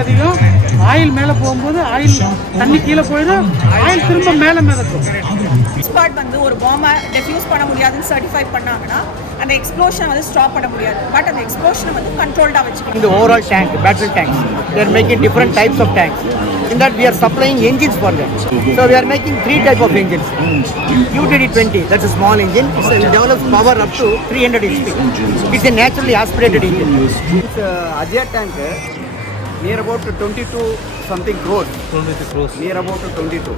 அதிகம் ஆயில் மேலே போகும்போது ஆயில் தண்ணி கீழே போயிடும், ஆயில் திரும்ப மேலே மிதக்கும். ஸ்பாட் வந்து ஒரு பாம்பை டெஃப்யூஸ் பண்ண முடியாதுன்னு சர்டிஃபை பண்ணாங்கன்னா அந்த எக்ஸ்ப்ளோஷன் வந்து ஸ்டாப் பண்ண முடியாது. பட் அந்த எக்ஸ்ப்ளோஷனை வந்து கண்ட்ரோல்டாக வச்சுக்கணும். இந்த overall tank, battery tanks, they are making different types of tanks. In that we are supplying engines for them. So we are making 3 type of engines. UTD-20, that's a small engine. It develops power up to 300 HP. It's a naturally aspirated engine. It's Ajay tank near about 22 something crores. 22 crores. Near about 22.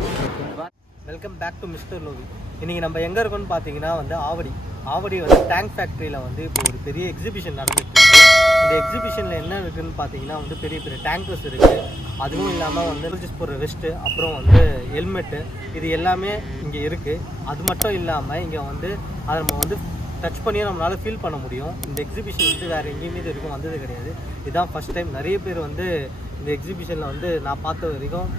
Welcome back to mister Lovi. இன்றைக்கி நம்ம எங்கே இருக்கோன்னு பார்த்தீங்கன்னா வந்து ஆவடி வந்து டேங்க் ஃபேக்ட்ரியில் வந்து இப்போ ஒரு பெரிய எக்ஸிபிஷன் நடந்துகிட்ருக்கு. இந்த எக்ஸிபிஷனில் என்ன இருக்குதுன்னு பார்த்தீங்கன்னா வந்து பெரிய பெரிய டேங்கர்ஸ் இருக்குது. அதுவும் இல்லாமல் வந்து ரிஜிஸ் போடுற வெஸ்ட்டு, அப்புறம் வந்து ஹெல்மெட்டு, இது எல்லாமே இங்கே இருக்குது. அது மட்டும் இல்லாமல் இங்கே வந்து அதை நம்ம வந்து டச் பண்ணியும் நம்மளால் ஃபீல் பண்ண முடியும். இந்த எக்ஸிபிஷன் வந்து வேறு எங்கேயுமே இது வரைக்கும் வந்தது கிடையாது. இதுதான் ஃபஸ்ட் டைம். நிறைய பேர் வந்து இந்த எக்ஸிபிஷனில் வந்து நான் பார்த்த வரைக்கும்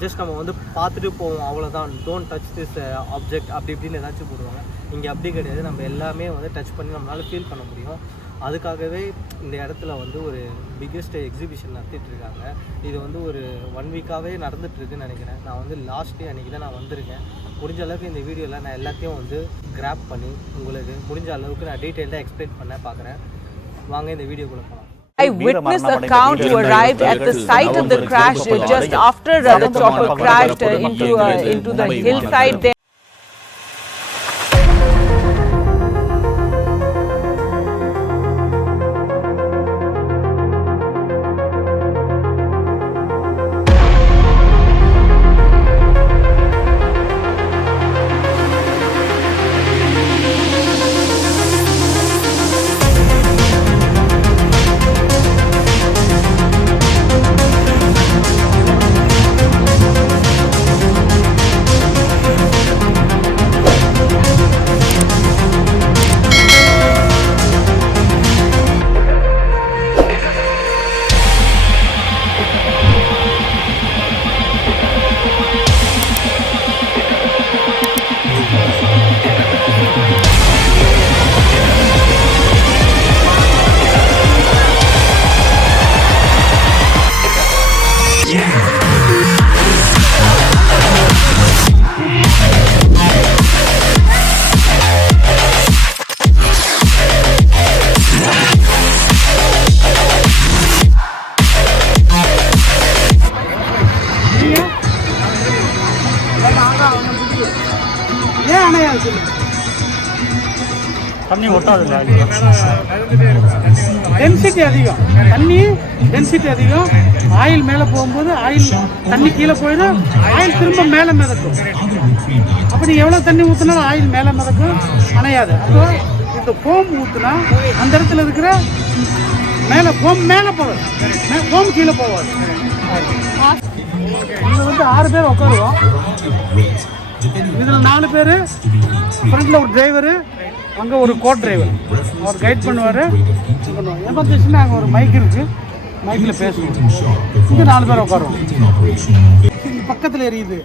ஜஸ்ட் நம்ம வந்து பார்த்துட்டு போவோம், அவ்வளோதான், டோன்ட் டச் திஸ் ஆப்ஜெக்ட் அப்படி இப்படின்னு ஏதாச்சும் போடுவாங்க. இங்கே அப்படி கிடையாது. நம்ம எல்லாமே வந்து டச் பண்ணி நம்மளால் ஃபீல் பண்ண முடியும். அதுக்காகவே இந்த இடத்துல வந்து ஒரு பிக்கெஸ்ட் எக்ஸிபிஷன் நடத்திட்டுருக்காங்க. இது வந்து ஒரு 1 வீக்காகவே நடந்துகிட்ருக்குன்னு நினைக்கிறேன். நான் வந்து லாஸ்ட் டே அன்றைக்கி தான் நான் வந்திருக்கேன். முடிஞ்ச அளவுக்கு இந்த வீடியோவில் நான் எல்லாத்தையும் வந்து கிராப் பண்ணி உங்களுக்கு முடிஞ்ச அளவுக்கு நான் டீட்டெயிலாக எக்ஸ்பிளைன் பண்ண பார்க்குறேன். வாங்க இந்த வீடியோக்குள்ளே போகலாம். Eyewitness account who arrived at the site of the crash just after the chopper crashed into the hillside there. தண்ணி ஒட்டாதுல்ல, டென்சிட்டி அதிகம், தண்ணி டென்சிட்டி அதிகம், ஆயில் மேலே போகும்போது ஆயில் தண்ணி கீழே போயிடும், ஆயில் திரும்ப மேலே மிதக்கும். அப்போ நீங்கள் எவ்வளோ தண்ணி ஊற்றினாலும் ஆயில் மேலே மிதக்கும், அணையாது. அப்போ இந்த ஃபோம் ஊற்றுனா அந்த இடத்துல இருக்கிற மேலே ஃபோம் மேலே போகாது, ஃபோம் கீழே போகாது. இதில் வந்து 6 பேர் உட்காருவோம். இதில் 4 பேர், ஃப்ரண்டில் ஒரு டிரைவரு, அங்கே ஒரு கோ டிரைவர், அவர் கைட் பண்ணுவார். எமர்ஜென்சினா அங்கே ஒரு மைக் இருக்குது, மைக்கில் பேசுவோம். இங்கே 4 பேர் உட்காருவோம். இங்கே பக்கத்தில் எரியுது,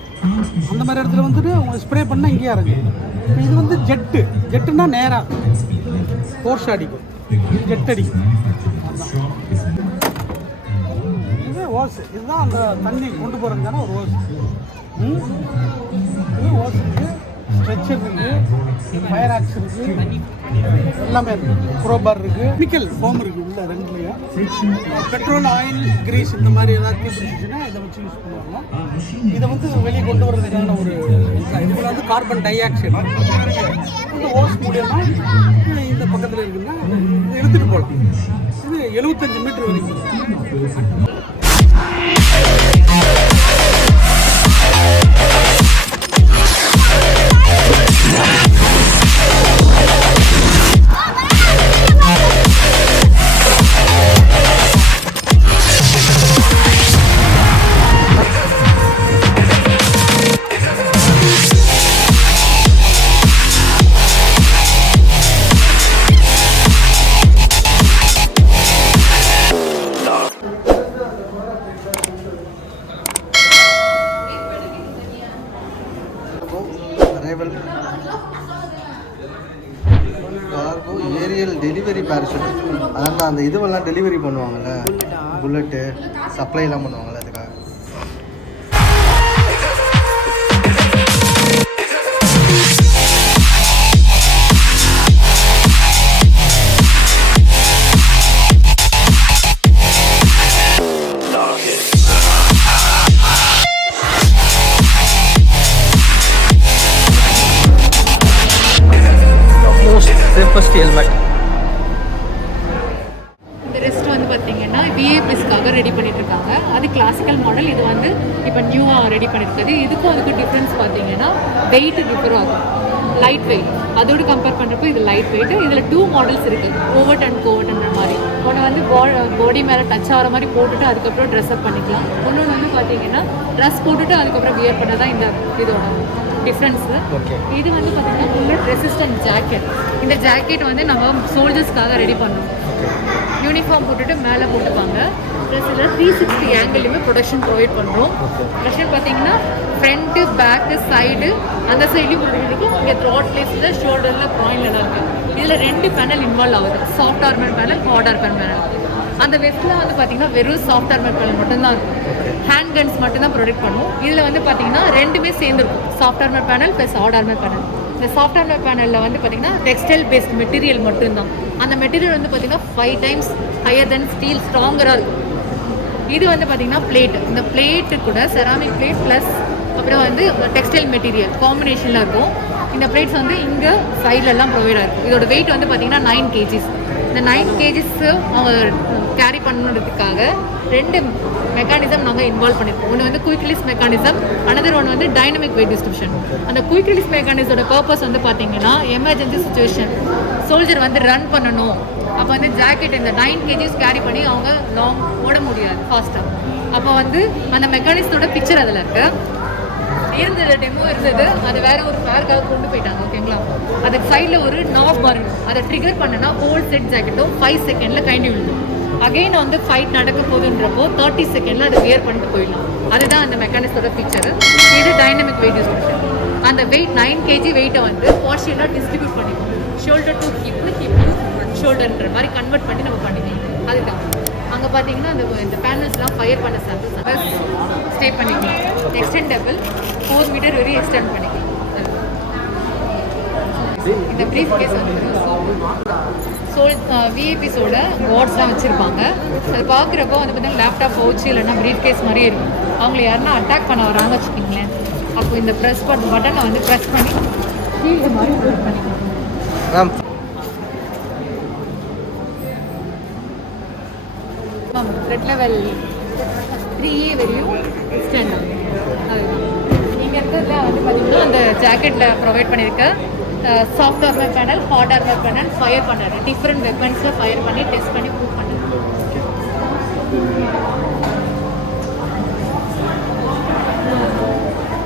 அந்த மாதிரி இடத்துல வந்துட்டு அவங்க ஸ்ப்ரே பண்ணால் இங்கேயா இருக்குது. இப்போ இது வந்து ஜெட்டுன்னா நேராக ஃபோர்ஸ் அடிக்கும், ஜெட் அடிக்கும். இது ஓஸ், இதுதான் அந்த தண்ணி கொண்டு போகிறதுக்கான ஒரு ஓஸ். இது ஓஸ் இருக்குது, ஸ்ட்ரெச்சர் இருக்குது, ஃபயர் ஆக்ஸ் இருக்குது, எல்லாமே இருக்குது, க்ரோபார் இருக்குது, கெமிக்கல் ஃபோம் இருக்குது உள்ள ரெண்டுலேயும். பெட்ரோல், ஆயில், கிரீஸ் இந்த மாதிரி ஏதாவது பிடிச்சிச்சுன்னா இதை வச்சு யூஸ் பண்ணுவாங்க. இதை வந்து வெளியே கொண்டு வர்றதுக்கான ஒரு இதில் வந்து கார்பன் டை ஆக்சைடு இந்த ஓஸ் மூலியமாக இந்த பக்கத்தில் இருக்குன்னா இதை எடுத்துகிட்டு போகலாம். இது 75 மீட்டர் வரைக்கும். கார்கோ ஏரியல் டெலிவரி பேரஷூட், அதனால் அந்த இதுவெல்லாம் டெலிவரி பண்ணுவாங்கள்ல, புல்லட்டு சப்ளைலாம் பண்ணுவாங்கள்ல அதுக்காக. Safest helmet. இந்த ரெஸ்ட் வந்து பார்த்தீங்கன்னா விஏபிஎஸ்க்காக ரெடி பண்ணிட்டு இருக்காங்க. அது கிளாசிக்கல் மாடல். இது வந்து இப்போ நியூவாக ரெடி பண்ணியிருக்குது. இதுக்கும் அதுக்கு டிஃப்ரென்ஸ் பார்த்தீங்கன்னா வெயிட் டிஃபர் ஆகும். லைட் வெயிட் அதோடு கம்பேர் பண்ணுறப்போ இது லைட் வெயிட். இதில் 2 மாடல்ஸ் இருக்குது, ஓவர்ட் அண்ட் கோவர்ட்ன்ற மாதிரி. ஒன்று வந்து பாடி மேலே டச் ஆகிற மாதிரி போட்டுட்டு அதுக்கப்புறம் ட்ரெஸ்அப் பண்ணிக்கலாம். இன்னொன்று வந்து பார்த்தீங்கன்னா ட்ரெஸ் போட்டுட்டு அதுக்கப்புறம் வியர் பண்ண தான் இந்த இதோட டிஃப்ரென்ஸு. இது வந்து பார்த்தீங்கன்னா புல்லட் ரெசிஸ்டன்ட் ஜாக்கெட். இந்த ஜாக்கெட் வந்து நம்ம சோல்ஜர்ஸ்க்காக ரெடி பண்ணோம். யூனிஃபார்ம் போட்டுட்டு மேலே போட்டுப்பாங்க. ப்ளஸ் இதில் 360 ஆங்கிள்லையுமே ப்ரொடக்ஷன் ப்ரொவைட் பண்ணுறோம். ப்ரொடக்ஷன் பார்த்தீங்கன்னா ஃப்ரண்ட்டு பேக்கு சைடு அந்த சைட்லேயும் போட்டுருக்கு. இங்கே த்ராட் பிளேஸில் ஷோல்டரில் ப்ராயின்லாம் இருக்குது. இதில் 2 பேனல் இன்வால்வ் ஆகுது, soft armour panel, hard armour panel. அந்த வெஸ்ட்டில் வந்து பார்த்தீங்கன்னா வெறும் சாஃப்ட் ஆர்மர் பேனல் மட்டும்தான் இருக்கும். ஹேண்ட் கன்ஸ் மட்டும்தான் ப்ரொடக்ட் பண்ணுவோம். இதில் வந்து பார்த்தீங்கன்னா 2மே சேர்ந்துருக்கும், soft armour panel plus hard armour panel. இந்த சாஃப்ட் ஆர்மர் பேனலில் வந்து பார்த்தீங்கன்னா டெக்ஸ்டைல் பேஸ்ட் மெட்டீரியல் மட்டும்தான். அந்த மெட்டீரியல் வந்து பார்த்தீங்கன்னா 5 டைம்ஸ் ஹையர் தென் ஸ்டீல், ஸ்ட்ராங்கராக இருக்கும். இது வந்து பார்த்தீங்கன்னா பிளேட். இந்த பிளேட்டு கூட செராமிக் பிளேட் ப்ளஸ் அப்புறம் வந்து டெக்ஸ்டைல் மெட்டீரியல் காம்பினேஷனில் இருக்கும். இந்த பிளேட்ஸ் வந்து இங்கே சைட்லலாம் ப்ரொவைட் ஆகும். இதோட வெயிட் வந்து பார்த்தீங்கன்னா 9 kgs. இந்த 9 kgs அவங்க கேரி பண்ணுறதுக்காக 2 மெக்கானிசம் நாங்கள் இன்வால்வ் பண்ணியிருக்கோம். ஒன்று வந்து குயிக் ரிலீஸ் மெக்கானிசம், அனதர் ஒன்று வந்து டைனமிக் வெயிட் டிஸ்ட்ரிபியூஷன். அந்த குயிக் ரிலீஸ் மெக்கானிஸோட பர்பஸ் வந்து பார்த்தீங்கன்னா எமர்ஜென்சி சுச்சுவேஷன், சோல்ஜர் வந்து ரன் பண்ணணும், அப்போ வந்து ஜாக்கெட் இந்த 9 kgs கேரி பண்ணி அவங்க லாங் ஓட முடியாது ஃபாஸ்ட்டாக. அப்போ வந்து அந்த மெக்கானிஸோட பிக்சர் அதில் இருக்குது. இருந்தது டெமோ இருந்தது, அது வேற ஒரு ஃபேருக்காக கொண்டு போயிட்டாங்க. ஓகேங்களா, அதுக்கு சைடில் ஒரு நாப் பாருங்க, அதை ட்ரிகர் பண்ணனா ஹோல் செட் ஜாக்கெட்டும் 5 செகண்டில் கைண்டி விழுந்துடும். அகெயின் வந்து ஃபைட் நடக்க போகுதுன்றப்போ 30 செகண்டில் அதை வியர் பண்ணிட்டு போயிடலாம். அதுதான் அந்த மெக்கானிஸோட ஃபீச்சரு. இது டைனமிக் வெயிட் டிஸ்ட்ரிபியூஷன். அந்த வெயிட் 9 kg வெயிட்டை வந்து பார்ஷியலாக டிஸ்ட்ரிபியூட் பண்ணிக்கணும். Shoulder to hip, hip to ஷோல்டர்ன்ற மாதிரி கன்வெர்ட் பண்ணி நம்ம பண்ணிக்கலாம். அதுதான் அங்கே பார்த்தீங்கன்னா இந்த பேனல்ஸ்லாம் ஃபயர் பண்ண சாம்பிள்ஸ் ஸ்டே பண்ணிக்கலாம். எக்ஸ்டெண்டபிள் 4 மீட்டர் வரையும் எக்ஸ்டெண்ட் பண்ணிக்கலாம். இந்த ப்ரீஃப் கேஸ் வந்து விஐபிஸோட வார்ட்ஸ்லாம் வச்சுருப்பாங்க. அது பார்க்குறப்போ வந்து பார்த்தீங்கன்னா லேப்டாப் பவுச்சு இல்லைன்னா ப்ரீஃப் கேஸ் மாதிரியே இருக்கும். அவங்கள யாருன்னா அட்டாக் பண்ண வராங்க வச்சுக்கிங்களேன், அப்போ இந்த ப்ரெஸ் பட்டனை வந்து ப்ரெஸ் பண்ணி ஃபீல்டு மாதிரி யூஸ் பண்ணிக்கலாம். ரெட் லெவல் 3A வரையும் எக்ஸ்டெண்ட் ஆகும். அதுதான் இங்கே இருக்கிறதுல வந்து பார்த்தீங்கன்னா அந்த ஜாக்கெட்டில் ப்ரொவைட் பண்ணியிருக்க soft armour panel, hard armour panel, fire பண்ணாரு டிஃப்ரெண்ட் வெப்பன்ஸில் ஃபயர் பண்ணி டெஸ்ட் பண்ணி ப்ரூவ் பண்ணாரு.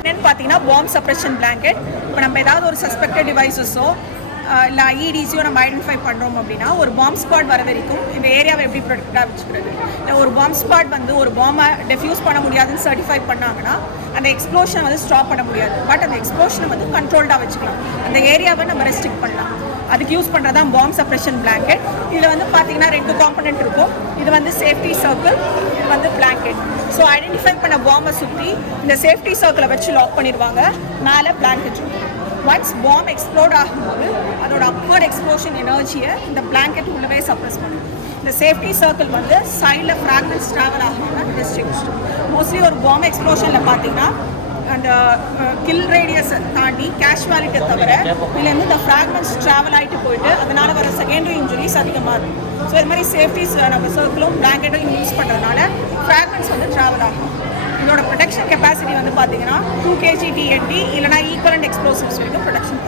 என்னன்னு பார்த்தீங்கன்னா பாம் சப்ரெஷன் பிளாங்கெட். இப்போ நம்ம ஏதாவது ஒரு சஸ்பெக்டட் டிவைசஸோ இல்லை ஐஇடிஸையோ நம்ம ஐடென்டிஃபை பண்ணுறோம் அப்படின்னா ஒரு பாம் ஸ்குவாட் வர வரைக்கும் இந்த ஏரியாவை எப்படி ப்ரொடெக்டாக வச்சுக்கிறது. இல்லை ஒரு பாம் ஸ்குவாட் வந்து ஒரு பாமை டெஃப்யூஸ் பண்ண முடியாதுன்னு சர்டிஃபை பண்ணாங்கன்னா அந்த எக்ஸ்ப்ளோஷனை வந்து ஸ்டாப் பண்ண முடியாது. பட் அந்த எக்ஸ்ப்ளோஷனை வந்து கண்ட்ரோல்டாக வச்சுக்கலாம். அந்த ஏரியாவை நம்ம ரெஸ்ட்ரிக்ட் பண்ணலாம். அதுக்கு யூஸ் பண்ணுறது தான் பாம் சப்ரெஷன் பிளாங்கெட். இதில் வந்து பார்த்தீங்கன்னா 2 காம்பனெண்ட் இருக்கும். இது வந்து சேஃப்டி சர்க்கிள், இது வந்து பிளாங்கெட். ஸோ ஐடென்டிஃபை பண்ண பாம்பை சுற்றி இந்த சேஃப்டி சர்க்கிளை வச்சு லாக் பண்ணிடுவாங்க. மேலே பிளாங்கெட் இருக்கும். ஒன்ஸ் பாம் எக்ஸ்ப்ளோட் ஆகும்போது அதோட அப்வர்ட் எக்ஸ்ப்ளோஷன் எனர்ஜியை இந்த பிளாங்கெட் உள்ளவே சப்ரஸ் பண்ணும். இந்த சேஃப்டி சர்க்கிள் வந்து சைடில் ஃப்ராக்மெண்ட்ஸ் ட்ராவல் ஆகாமல் ரெஸ்ட்ரிக்ட். மோஸ்ட்லி ஒரு பாம் எக்ஸ்ப்ளோஷனில் பார்த்தீங்கன்னா அந்த கில் ரேடியஸை தாண்டி கேஷுவாலிட்டியை தவிர இதுலேருந்து இந்த ஃப்ராக்மெண்ட்ஸ் ட்ராவல் ஆகிட்டு போயிட்டு அதனால் வர செகண்டரி இன்ஜுரிஸ் அதிகமாக இருக்கும். ஸோ இது மாதிரி சேஃப்டிஸ் நம்ம சர்க்கிளும் பிளாங்கெட்டும் யூஸ் பண்ணுறதுனால ஃப்ராக்மெண்ட்ஸ் வந்து ட்ராவல் ஆகும். இதோட ப்ரொடக்ஷன் கெப்பாசிட்டி வந்து பார்த்தீங்கன்னா 2 kg TNT இல்லைனா ஈக்குவலண்ட் எக்ஸ்ப்ளோசிவ்ஸ் வரைக்கும் ப்ரொடக்ஷன்.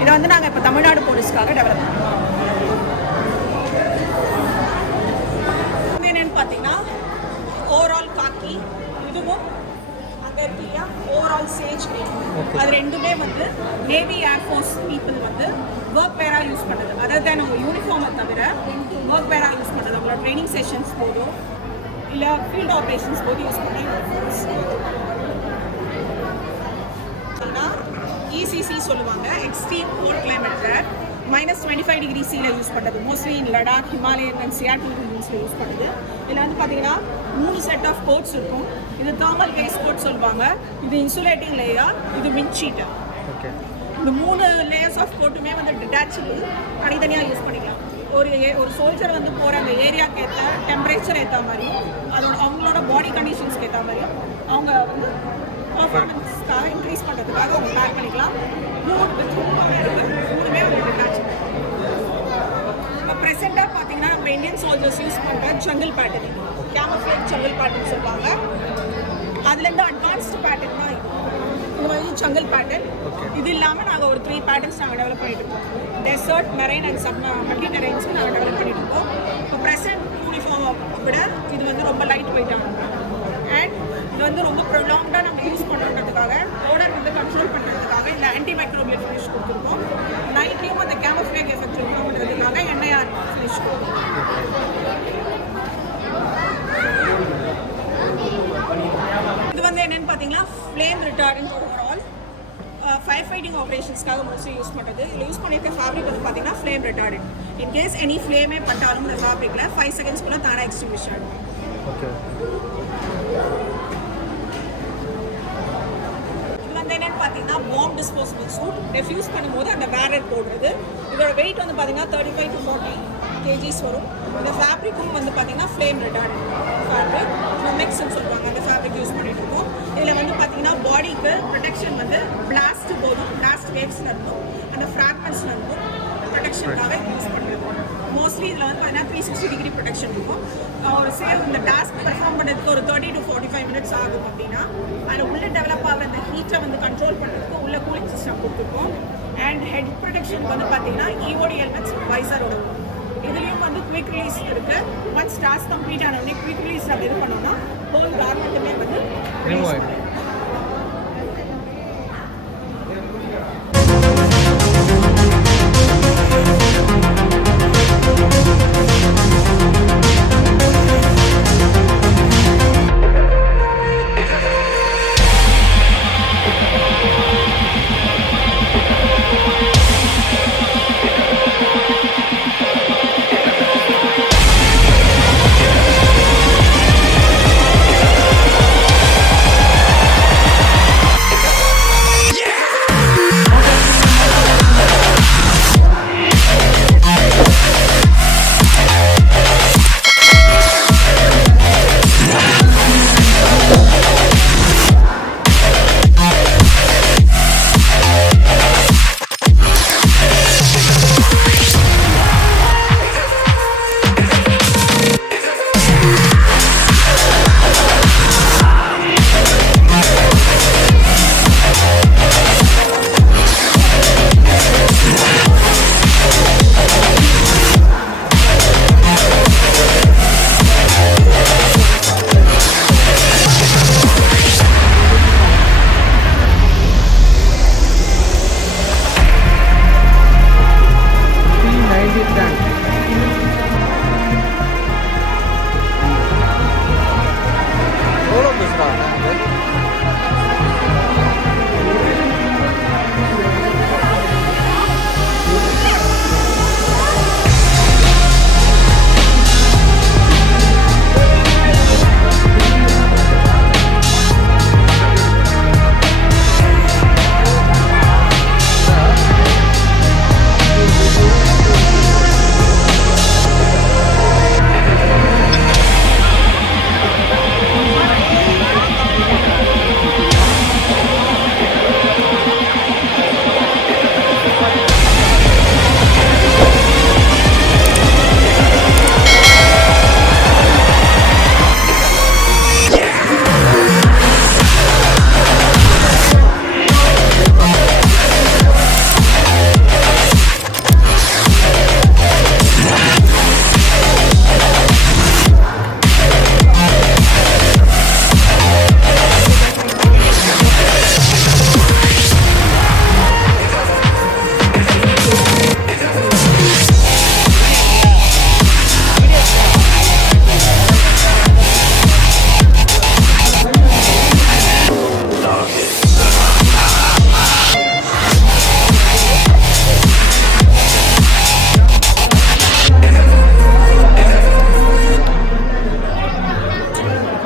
இதை வந்து நாங்கள் இப்போ தமிழ்நாடு போலீஸ்க்காக டெவலப் பண்ணுறோம். என்னென்னு பார்த்தீங்கன்னா ஓவரால் காக்கி, இதுவும் அங்கே இருக்கு இல்லையா ஓவரால் சேஜ் கிரீன், அது ரெண்டுமே வந்து நேவி ஏர்ஃபோர்ஸ் பீப்புள் வந்து ஒர்க் வேராக யூஸ் பண்ணுறது. அதாவது நம்ம யூனிஃபார்மை தவிர ஒர்க் வேராக யூஸ் பண்ணுறது. அவங்களோட ட்ரைனிங் செஷன்ஸ் போதும் இல்லை ஃபீல்ட் ஆப்ரேஷன்ஸ் போது யூஸ் பண்ணி ECC சொல்லுவாங்க, extreme cold climate wear. -25 degree சீல யூஸ் பண்ணுறது, mostly in Ladakh, Himalayan and Seattle ரீஜன்ஸில் யூஸ் பண்ணுறது. இதில் வந்து பார்த்தீங்கன்னா 3 செட் ஆஃப் கோட்ஸ் இருக்கும். இது தேர்மல் வேஸ்ட் கோட் சொல்லுவாங்க, இது இன்சுலேட்டிங் லேயர், இது விண்ட் ஷீட்டு. இந்த 3 லேயர்ஸ் ஆஃப் கோட்டுமே வந்து டிட்டாச்சபிள், தனித்தனியாக யூஸ் பண்ணிக்கலாம். ஒரு சோல்ஜர் வந்து போகிற அந்த ஏரியாவுக்கு ஏற்ற டெம்பரேச்சர் ஏற்ற மாதிரியும் அவங்களோட பாடி கண்டிஷன்ஸ்க்கு ஏற்ற மாதிரியும் அவங்க வந்து பர்ஃபார்மன்ஸ்க்காக இன்க்ரீஸ் பண்ணுறதுக்காக அவங்க பேக் பண்ணிக்கலாம். 3 இருக்குது, 3மே ஒரு டிட்டாச்சபிள். இப்போ ப்ரெசென்ட்டாக பார்த்தீங்கன்னா நம்ம இந்தியன் சோல்ஜர்ஸ் யூஸ் பண்ணுற jungle pattern, camouflage jungle pattern சொல்லுவாங்க. அதுலேருந்து அட்வான்ஸ்டு பேட்டர்ன் தான் இது மாதிரி ஜங்கிள் பேட்டர்ன். இது இல்லாமல் நாங்கள் ஒரு 3 பேட்டர்ன்ஸ் நாங்கள் டெவலப் பண்ணிட்டு இருக்கோம். டெசர்ட், மெரைன் அண்ட் மல்டி டெரைன்ஸ்க்கு நாங்கள் டெவலப் பண்ணிட்டு இருக்கோம். இப்போ ப்ரெசென்ட் யூனிஃபார்மை விட இது வந்து ரொம்ப லைட் வெயிட்டாக அண்ட் இது வந்து ரொம்ப ப்ரொலாங்டாக நம்ம யூஸ் பண்ணுறதுக்காக, ஓடர் வந்து கண்ட்ரோல் பண்ணுறதுக்காக இந்த ஆன்டி மைக்ரோபியல் ஃபினிஷ் கொடுத்துருக்கோம். நைட்லேயும் அந்த கேமோஃப்ளேஜ் எஃபெக்ட் இம்ப்ரூவ் பண்ணுறதுக்காக என்ஐஆர் ஃபினிஷ் கொடுத்துருக்கோம். இது வந்து என்னென்னு பார்த்தீங்கன்னா flame retardant overall fire fighting ஆப்ரேஷன்ஸ்க்காக மோஸ்ட்லி யூஸ் பண்ணுறது. இதில் யூஸ் பண்ணியிருக்க ஃபேப்ரிக் வந்து பார்த்தீங்கன்னா ஃப்ளேம் ரிட்டார்டன்ட். இன்கேஸ் எனி ஃப்ளேமே பட்டாலும் இந்த ஃபேப்ரிக்கில் 5 செகண்ட்ஸ்க்குள்ளே தானாக எக்ஸ்டிங்விஷ் ஆகும். இது வந்து என்னென்னு பார்த்தீங்கன்னா பாம் டிஸ்போசபிள் சூட். ரெஃப்யூஸ் பண்ணும்போது அந்த பேரர் போடுறது. இதோட வெயிட் வந்து பார்த்தீங்கன்னா 35 to 40 kgs வரும். இந்த ஃபேப்ரிக்கும் வந்து பார்த்தீங்கன்னா ஃப்ளேம் ரிட்டார்டன்ட் ஃபேப்ரிக், மிக்ஸ்ன்னு சொல்லுவாங்க. அந்த ஃபேப்ரிக் யூஸ் பண்ணிட்டு இருக்கோம். இதில் வந்து பார்த்தீங்கன்னா பாடிக்கு ப்ரொடெக்ஷன் வந்து பிளாஸ்ட் போதும், பிளாஸ்ட் வேவ்ஸ்ல இருந்தும் அந்த ஃப்ராக்மெண்ட்ஸ்ல இருந்தும் ப்ரொடெக்ஷனுக்காக யூஸ் பண்ணுறது. மோஸ்ட்லி இதில் வந்து பார்த்தீங்கன்னா 360 டிகிரி ப்ரொடெக்ஷன் இருக்கும். ஒரு இந்த டாஸ்க் பெர்ஃபார்ம் பண்ணுறதுக்கு ஒரு 30 to 45 மினிட்ஸ் ஆகும். அப்படின்னா அதில் உள்ள டெவலப் ஆகிற அந்த ஹீட்டை வந்து கண்ட்ரோல் பண்ணுறதுக்கு உள்ள கூலிங் சிஸ்டம் கொடுத்துருக்கோம். அண்ட் ஹெட் ப்ரொடெக்ஷனுக்கு வந்து பார்த்தீங்கன்னா EOD ஹெல்மெட்ஸ் வைசரோட இதுலேயும் வந்து குவிக் ரிலீஸ் இருக்குது. ஒன்ஸ் டாஸ்க் கம்ப்ளீட் ஆன உடனே குவிக் ரிலீஸ் நம்ம இது பண்ணோம்னா ஹோல் கார்மெண்ட்டுமே வந்து ரிலீஸ் பண்ணும்.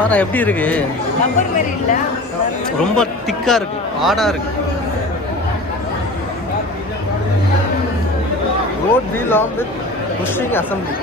பாரு எப்படி இருக்கு, ரப்பர் மாதிரி இல்ல, ரொம்ப திக்கா இருக்கு, ஹார்டா இருக்கு. Road wheel arm with bushing assembly.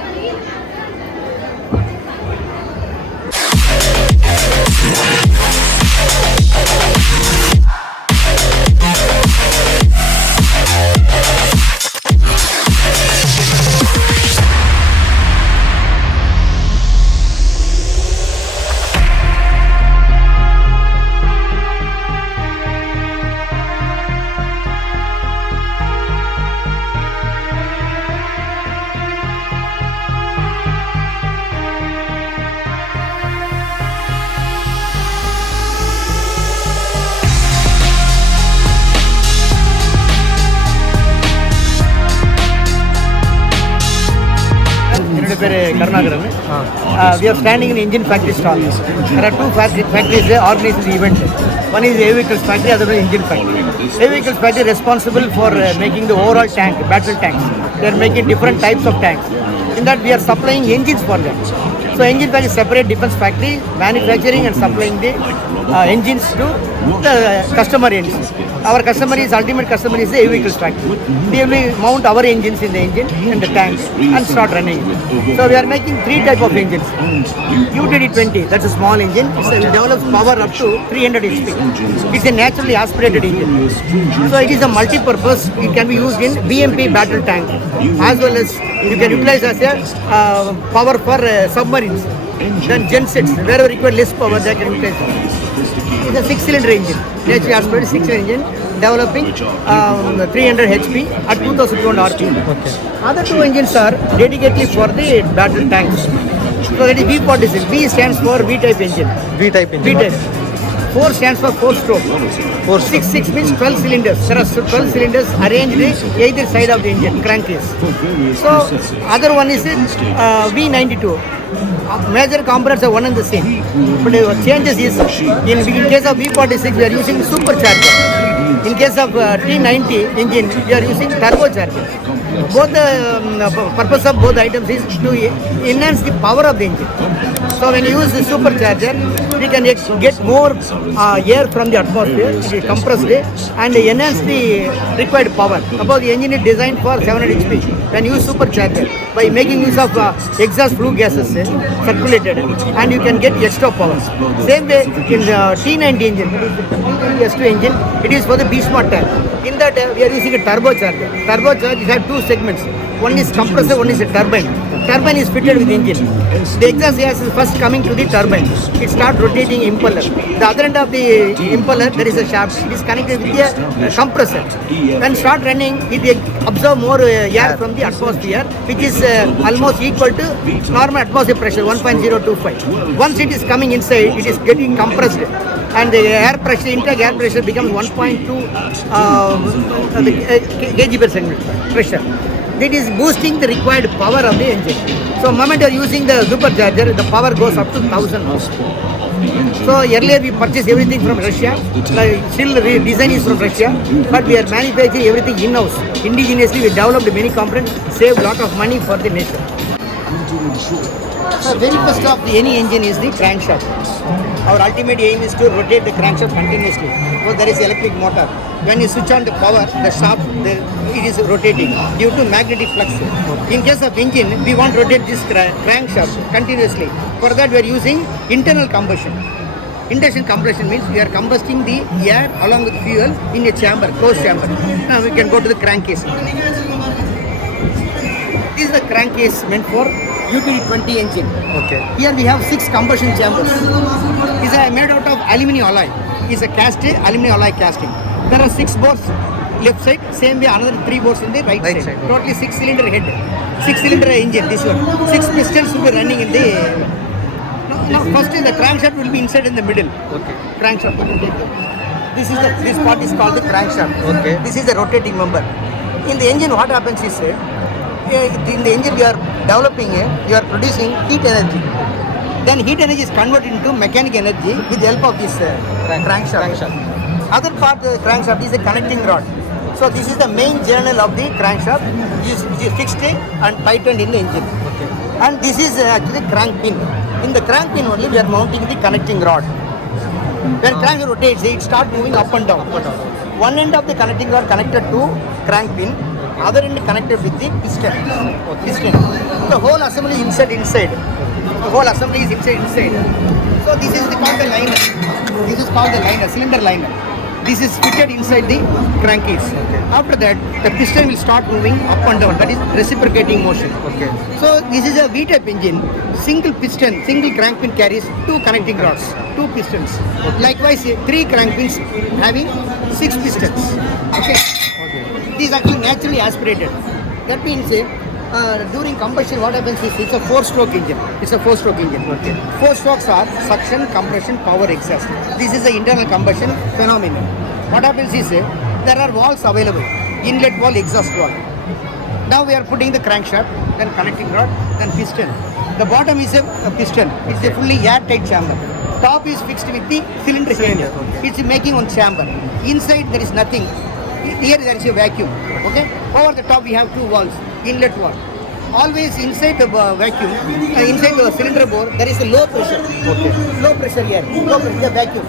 என்னோட பேர் Karunakaran. We are standing in engine factory stall. There are two factories organized the event. One is heavy vehicles factory, other one is engine factory. Heavy vehicles factory responsible for making the overall tank, battle tanks. They are making different types of tanks. In that we are supplying engines for them. So engine factory is separate defense factory, manufacturing and supplying the engines to the customer ends. Our customer is ultimate customer is the heavy vehicles factory. They will mount our engines in the engine and the tanks and start running. So we are making three type of engines. UTD20, that's a small engine. It develops power up to 300 HP. It's a naturally aspirated engine. So it is a multi-purpose. It can be used in BMP battle tank as well as you can utilize as a power for submarines. Then gensets, wherever required less power, they can utilize it. It's a 6-cylinder engine, naturally aspirated 6-cylinder engine, developing 300 HP at 2200 RPM. Okay. Other two engines are dedicated for the battle tanks. So that is V46. V stands for V-type engine. V-type engine. V-type. 4 stands for 4-stroke. 6 means 12 cylinders. There are 12 cylinders arranged either side of the engine, crankcase. So other one is V92. Major components are one and the same. But the changes is in case of V46 we are using supercharger. In case of T90 engine we are using turbocharger. Both the purpose of both items is to enhance the power of the engine. So when you use the supercharger, we can get more air from the atmosphere, it is compressed and enhance the required power. Suppose the engine is designed for 700 HP. When you use supercharger, by making use of exhaust flue gases circulated, and you can get extra power. Same way in the T90 engine, S2 engine, it is for the Bismarck tank. In that we are using a turbocharger. Turbocharger has two segments. One is compressor, one is a turbine. Turbine is fitted with engine. The exhaust gas is first coming to the turbine. It starts rotating impeller. The other end of the impeller, there is a shaft. It is connected with a compressor. When start running, it absorbs more air from the atmosphere, which is almost equal to normal atmosphere pressure, 1.025. Once it is coming inside, it is getting compressed. And the air pressure, intake air pressure becomes 1.2 kg per second pressure. That is boosting the required power of the engine. So moment you are using the supercharger, the power goes up to 1000 horsepower. So earlier we purchased everything from Russia. Still design is from Russia, but we are manufacturing everything in-house. Indigenously we developed many components, saved lot of money for the nation. So very first of any engine is the crankshaft. Our ultimate aim is to rotate the crankshaft continuously. So there is electric motor. When you switch on the power, the shaft it is rotating due to magnetic flux. In case of engine, we want to rotate this crankshaft continuously. For that we are using internal combustion. Induction combustion means we are combusting the air along with fuel in a chamber, closed chamber. Now we can go to the crankcase. This is the crankcase meant for UTD20 engine. Okay. Here we have 6 combustion chambers. These are made out of aluminum alloy. It's a cast aluminum alloy casting. There are 6 bores left side, same way another 3 bores in the right side. Totally 6-cylinder head, 6-cylinder engine. This one, 6 pistons will be running in the. Now first is the crankshaft will be inside in the middle. Okay. Crankshaft. This part is called the crankshaft. Okay. This is the rotating member. In the engine, what happens is in the engine you are developing, you are producing heat energy. Then heat energy is converted into mechanical energy with the help of this crankshaft. Other part of the crankshaft is a connecting rod. So this is the main journal of the crankshaft, which is fixed and tightened in the engine. Okay. And this is actually crank pin. In the crank pin only, we are mounting the connecting rod. When crank rotates, it starts moving up and down. One end of the connecting rod connected to crank pin, other end connected with the piston. The whole assembly is inside. The whole assembly is inside. So this is called the liner. This is called the liner, cylinder liner. This is fitted inside the crankcase. After that, the piston will start moving up and down. That is reciprocating motion. So this is a V-type engine. Single piston, single crank pin carries 2 connecting rods, 2 pistons. Likewise, 3 crank pins having 6 pistons. This is actually naturally aspirated. That means during combustion, what happens is it's a 4-stroke engine. 4 strokes are suction, compression, power, exhaust. This is the internal combustion phenomenon. What happens is there are valves available. Inlet valve, exhaust valve. Now we are putting the crankshaft, then connecting rod, then piston. The bottom is a piston. It's a fully airtight chamber. Top is fixed with the cylinder head. It's making one chamber. Inside there is nothing. Here there is a vacuum. Over the top we have 2 valves. Inlet valve. Always inside the vacuum, inside the cylinder bore, there is a low pressure. Low pressure here. Low pressure, the vacuum.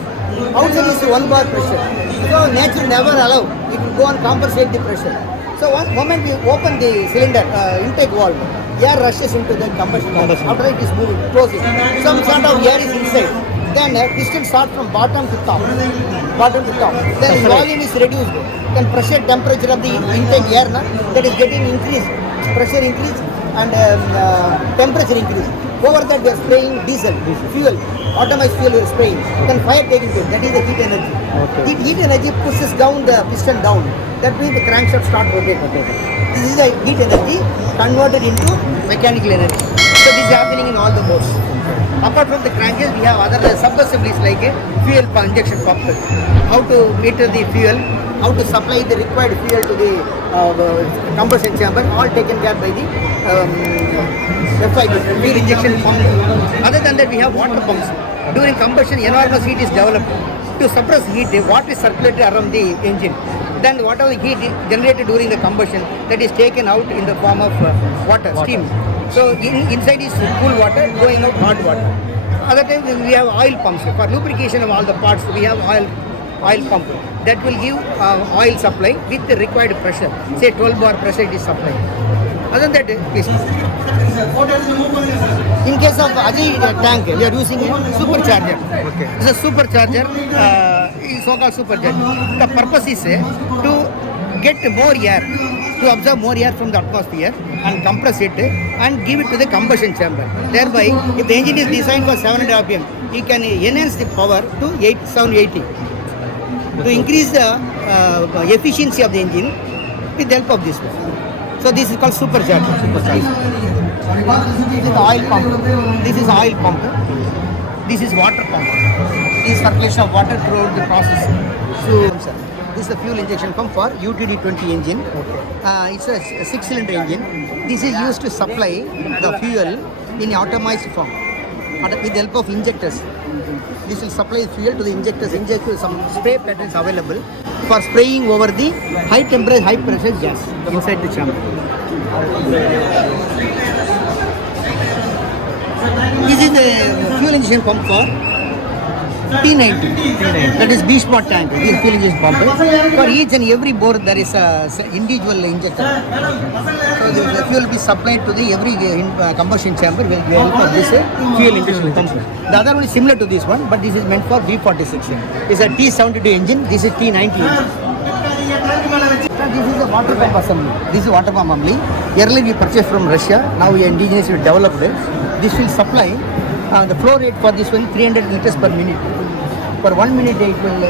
Outside is 1 bar pressure. So nature never allow. It will go and compensate the pressure. So one moment we open the cylinder intake valve, air rushes into the combustion chamber. After it is moving, closing. Some sort of air is inside. Then piston starts from bottom to top. Then volume is reduced. Then pressure, temperature of the intake air that is getting increased. Pressure increase and temperature increase. Over that we are spraying diesel, fuel, automized fuel we are spraying. Then fire taking place. That is the heat energy. The heat energy pushes down the piston down. That means the crankshaft start rotating. This is the heat energy converted into mechanical energy. So this is happening in all the modes. Apart from the crankcase, we have other sub-assemblies like a fuel injection pump. How to meter the fuel, how to supply the required fuel to the combustion chamber, all taken care by the fuel injection pump. Other than that, we have water pumps. During combustion, enormous heat is developed. To suppress heat, water is circulated around the engine. Then whatever heat generated during the combustion, that is taken out in the form of water, steam. So inside is cool water, going out hot water. Other times we have oil pumps. For lubrication of all the parts, we have oil pump. That will give oil supply with the required pressure. Say 12 bar pressure it is supplied. Other than that, please. In case of Avadi tank, we are using a supercharger. It's a supercharger, so-called supercharger. The purpose is to get more air, to absorb more air from the atmosphere and compress it and give it to the combustion chamber. Thereby, if the engine is designed for 700 RPM, it can enhance the power to 780. To increase the efficiency of the engine with the help of this one. So this is called supercharger. This is the oil pump. This is oil pump. This is water pump. This is circulation of water throughout the process. So this is the fuel injection pump for UTD20 engine. It's a 6-cylinder engine. This is used to supply the fuel in atomized form with the help of injectors. This will supply the fuel to the injectors. Injectors, some spray patterns available for spraying over the high temperature, high pressure gas inside the chamber. This is the fuel injection pump for T90. That is B-spot tank. This is fuel injection pump. For each and every bore there is a individual injector. So the fuel will be supplied to the every combustion chamber with the help of this fuel injection pump. The other one is similar to this one, but this is meant for B46. This is a T72 engine. This is T90 engine. This is a water pump assembly. This is water pump assembly. Earlier we purchased from Russia. Now we indigenously developed it. This will supply the flow rate for this one 300 liters per minute. For 1 minute it will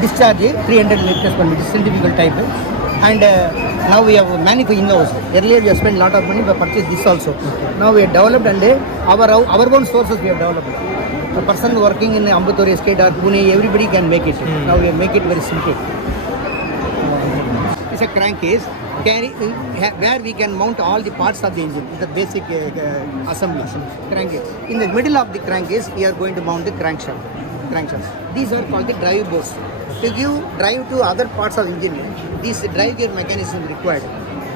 discharge 300 liters per minute. Centrifugal type. And now we have manufacturing in-house. Earlier we have spent a lot of money to purchase this also. Now we have developed and our own sources we have developed. The person working in Ambatore Estate or Pune, everybody can make it. Now we make it very simple. It's a crankcase where we can mount all the parts of the engine, the basic assembly. Crankcase. In the middle of the crankcase, we are going to mount the crankshaft. These are called the drive bores. To give drive to other parts of the engine, this drive gear mechanism is required.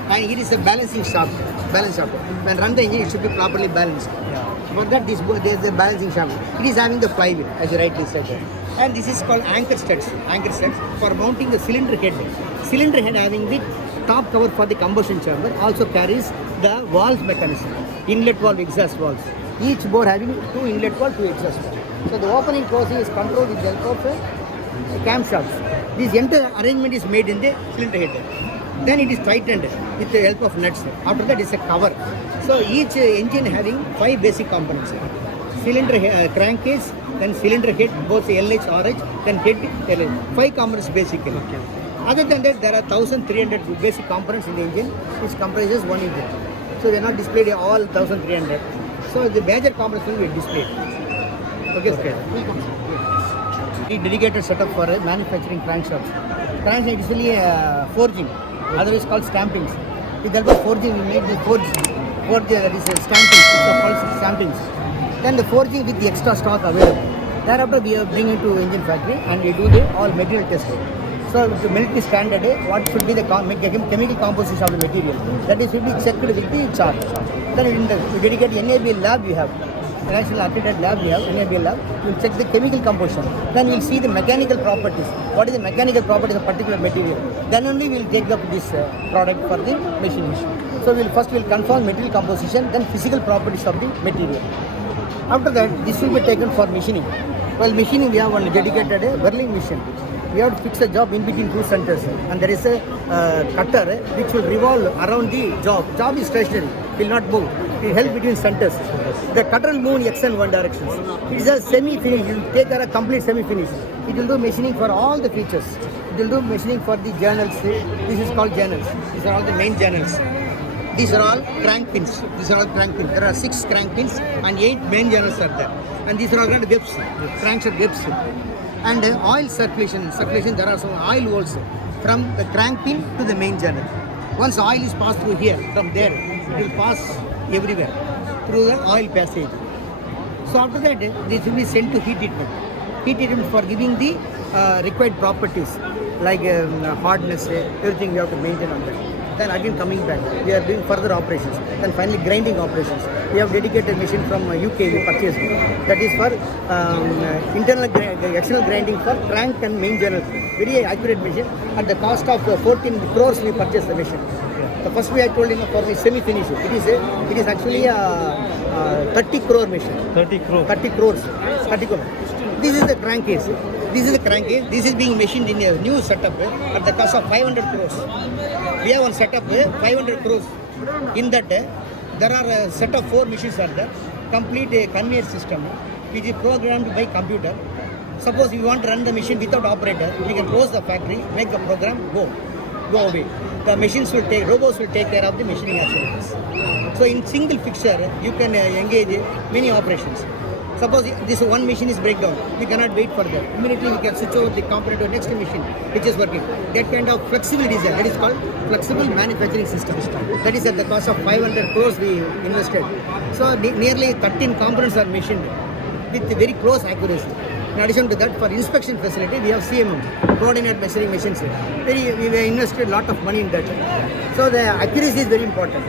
And here is the balancing shaft. When run the engine, it should be properly balanced. For that, there is a balancing shaft. It is having the flywheel, as you rightly said. And this is called anchor studs. Anchor studs for mounting the cylinder head. Cylinder head having the top cover for the combustion chamber also carries the valve mechanism. Inlet valve, exhaust valves. Each bore having 2 inlet valve, 2 exhaust valve. So the opening closing is controlled with the help of a camshafts. This entire arrangement is made in the cylinder head. Then it is tightened with the help of nuts. After that is a cover. So each engine having 5 basic components. Cylinder crankcase, then cylinder head, both LH, RH, then head, LH. 5 components basically. Okay. Other than that, there are 1,300 basic components in the engine, which comprises one engine. So we are not displayed all 1,300. So the major components will be displayed. Okay, okay. A dedicated setup for manufacturing crankshafts. Crankshaft is usually forging, otherwise called stampings. With the help of forging, we made the forge that is stampings. It's called stampings. Then the forging with the extra stock available. Thereafter, we bring it to engine factory and we do the all material testing. So to military standard, what should be the chemical composition of the material? That is should be checked with the chart. Then in the dedicated NABL lab we have. National Accredited Lab we have, NABL lab, we will check the chemical composition. Then we will see the mechanical properties. What is the mechanical properties of particular material? Then only we will take up this product for the machining. So first we will confirm material composition, then physical properties of the material. After that, this will be taken for machining. While machining, we have one dedicated whirling machine. We have to fix a job in between 2 centers, and there is a cutter which will revolve around the job. Job is stationary, will not move. It will help between centers. The cutter will move in X and Y directions. It is a semi-finish. It will take a complete semi-finish. It will do machining for all the features. It will do machining for the journals. This is called journals. These are all the main journals. These are all crank pins. These are all crank pins. There are 6 crank pins and 8 main journals are there. And these are all whips, crankshaft whips. And oil circulation, there are some oil holes from the crank pin to the main journal. Once oil is passed through here, from there, it will pass everywhere through the oil passage. So after that, this will be sent to heat treatment. Heat treatment for giving the required properties like hardness, everything we have to maintain on that. Then again coming back, we are doing further operations. Then finally grinding operations. We have dedicated machine from UK we purchased. That is for external grinding for crank and main journal. Very accurate machine. At the cost of 14 crores we purchased the machine. The first way I told him for the semi-finish. It is actually a 30 crore machine. 30 crores. 30 crores. This is the crankcase. This is being machined in a new setup at the cost of 500 crores. We have one setup 500 crores. In that, there are a set of 4 machines are there. Complete a conveyor system which is programmed by computer. Suppose you want to run the machine without operator, we can close the factory, make the program, go away. The machines will robots will take care of the machining activities. So in single fixture, you can engage many operations. Suppose this one machine is breakdown, we cannot wait for that. Immediately we can switch over the component to next machine which is working. That kind of flexible design, that is called flexible manufacturing system. That is at the cost of 500 crores we invested. So nearly 13 components are machined with very close accuracy. In addition to that, for inspection facility, we have CMM, coordinate measuring machines. We have invested a lot of money in that. So the accuracy is very important.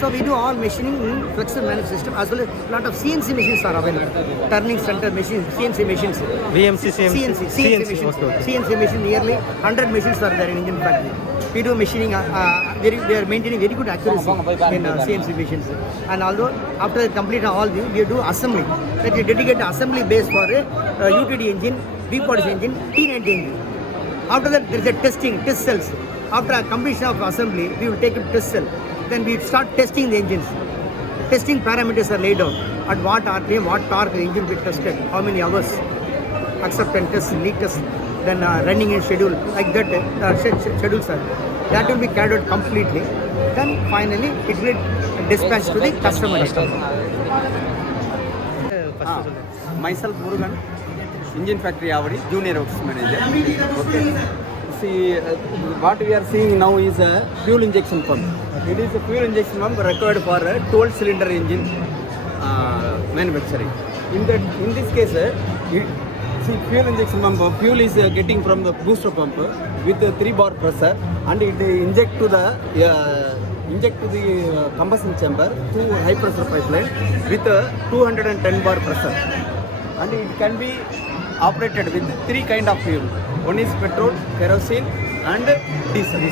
So we do all machining in flexible manufacturing system as well as a lot of CNC machines are available. Turning center machines, CNC machines. CNC machines. CNC machines, nearly 100 machines are there in Indian factory. We do machining, we are maintaining very good accuracy in CNC machines. And although after completing all this, we do assembly. That is dedicated assembly base for a UTD engine, V40 engine, T90 engine. After that, there is a test cells. After completion of assembly, we will take a test cell. Then we start testing the engines. Testing parameters are laid down. At what RPM, what torque the engine will be tested, how many hours, acceptance test, leak test, then running in schedule, like that schedules are. That will be carried out completely. Then finally, it will be dispatched to the customer. Myself Murugan, Engine Factory Avadi, Junior Ops Manager. Okay. See, what we are seeing now is a fuel injection pump. It is a fuel injection pump required for a 12-cylinder engine manufacturing. In this case, fuel injection pump, fuel is getting from the booster pump with a 3-bar pressure, and it inject to the inject to the combustion chamber through high pressure pipeline with 210 bar pressure, and it can be operated with 3 kind of fuel. One is petrol, kerosene and diesel.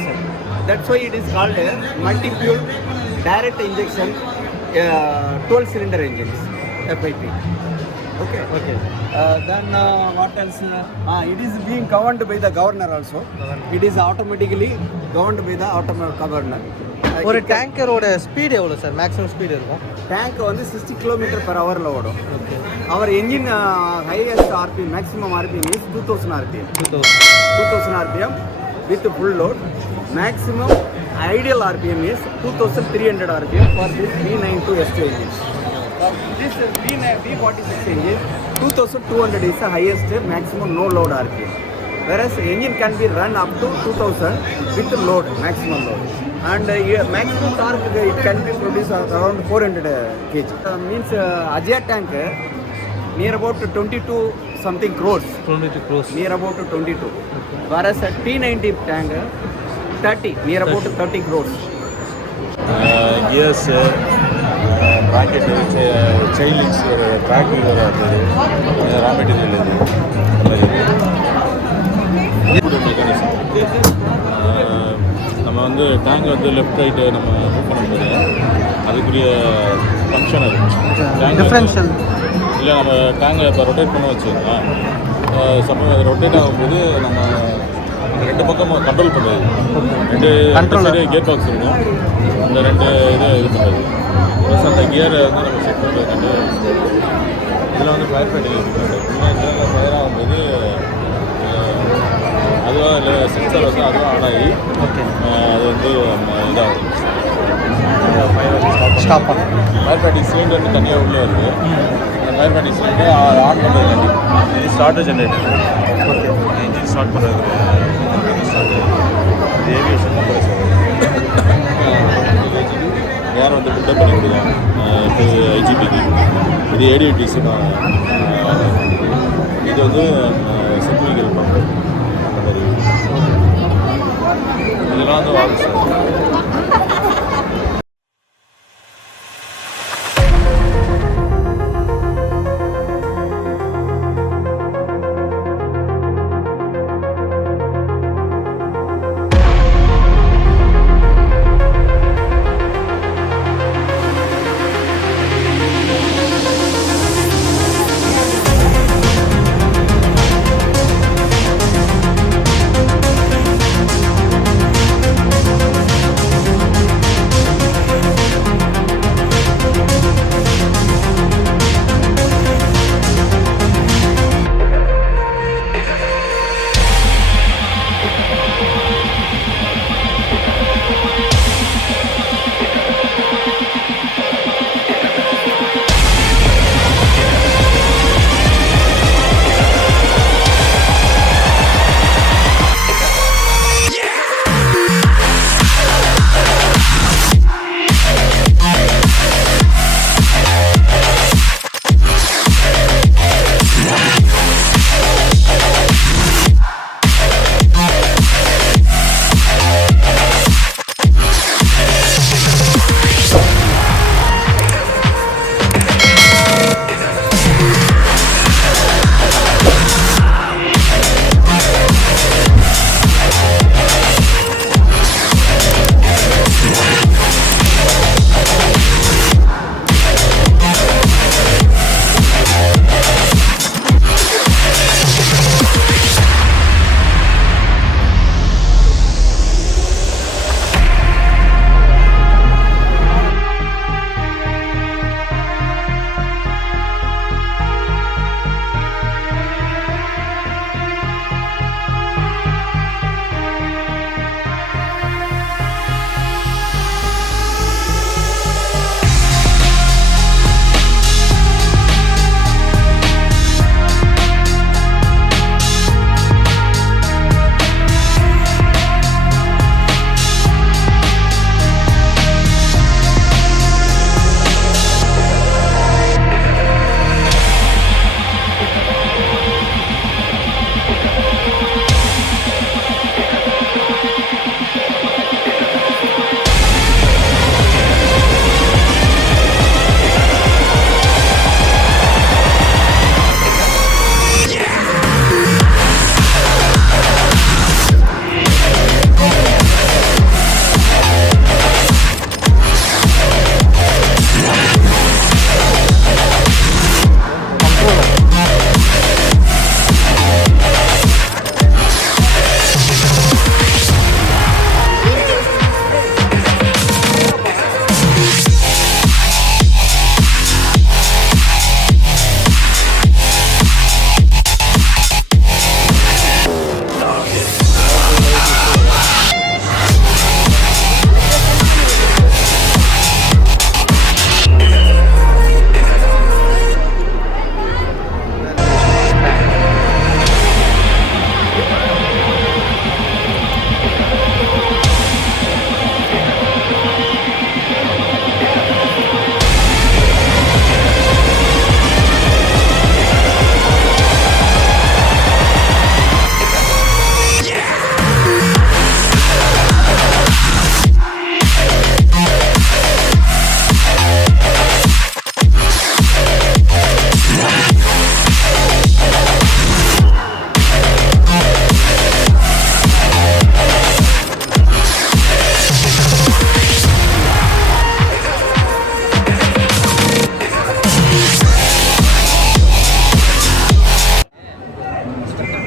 That's why it is called a multi-fuel direct injection 12-cylinder engines, FIP. Okay. Then what else? It is being governed by the governor also. It is automatically governed by the governor. ஒரு டேங்கரோட speed எவ்வளோ sir maximum speed இருக்கும்? Tank வந்து 60 km/h ஓடும். அவர் engine highest RPM maximum RPM is 2000 RPM. 2000 RPM with full load. Maximum ideal RPM is 2300 RPM for this V92 S2 engine. For this V46 engine, 2200 is the highest maximum no load RPM. Whereas engine can be run up to 2000 with load, maximum load. And maximum torque it can be produced around 400 kg. Means Ajay tank near about 22 something crores. 22 crores. Near about 22. Whereas a T90 tank 30, near about 30 crores. Gears, bracket, chain links, track wheel, raw material. நம்ம வந்து டேங்கை வந்து left right நம்ம மூவ் பண்ணும்போது அதுக்குரிய ஃபங்க்ஷன் அது டிஃப்ரென்ஷியல் இல்லை. நம்ம டேங்கை இப்போ ரொட்டேட் பண்ண வச்சுக்கலாம். சப்போஸ் அது ரொட்டேட் ஆகும்போது நம்ம அந்த 2 பக்கம் கண்ட்ரோல் பண்ணுறது. 2 சைடு கியர் பாக்ஸ் இருக்கும். அந்த 2 இது பண்ணுறது ப்ளஸ் அந்த கியரை வந்து நம்ம செட் பண்ணுறது. இதில் வந்து ஃபயர் ஃபைட்டிங் இருக்குது. இதில் ஃபயர் ஆகும்போது அதுவாக இல்லை சென்சார் வந்து அதுவாக ஆன் ஆகி அது வந்து இதாகும். ஸ்டாப் பண்ண ஃபயர் ஃபைட்டிங் சிலிண்டர்னு தனியாக உள்ளே வருது. அந்த ஃபயர் ஃபைட்டிங் சிலிண்டர் ஆன் பண்ணுறது இது ஸ்டார்டர் ஜென்ரேட்டர். இன்ஜின் ஸ்டார்ட் பண்ணுறது ஏவியேஷன் கம்ப்ரஸர். வேறு வந்து பில்டப் பண்ணி கொடுக்கும் IGBக்கு. இது ADTC. இது வந்து சென்ட்ரிஃபியூகல் பம்ப். இதெல்லாம் வந்து வாங்க.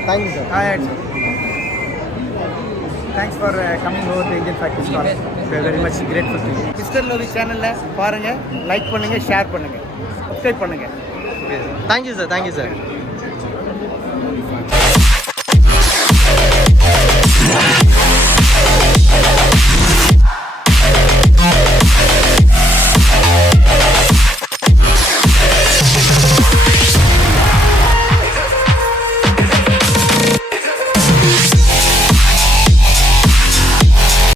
Thank you sir. Alright, sir. Thanks for coming over to Indian Factory Stall. We are very much grateful to you. Mr. Lovi சேனல்ல பாருங்க, லைக் பண்ணுங்க, ஷேர் பண்ணுங்க, சப்ஸ்கிரைப் பண்ணுங்க. Thank you sir. Thank you sir.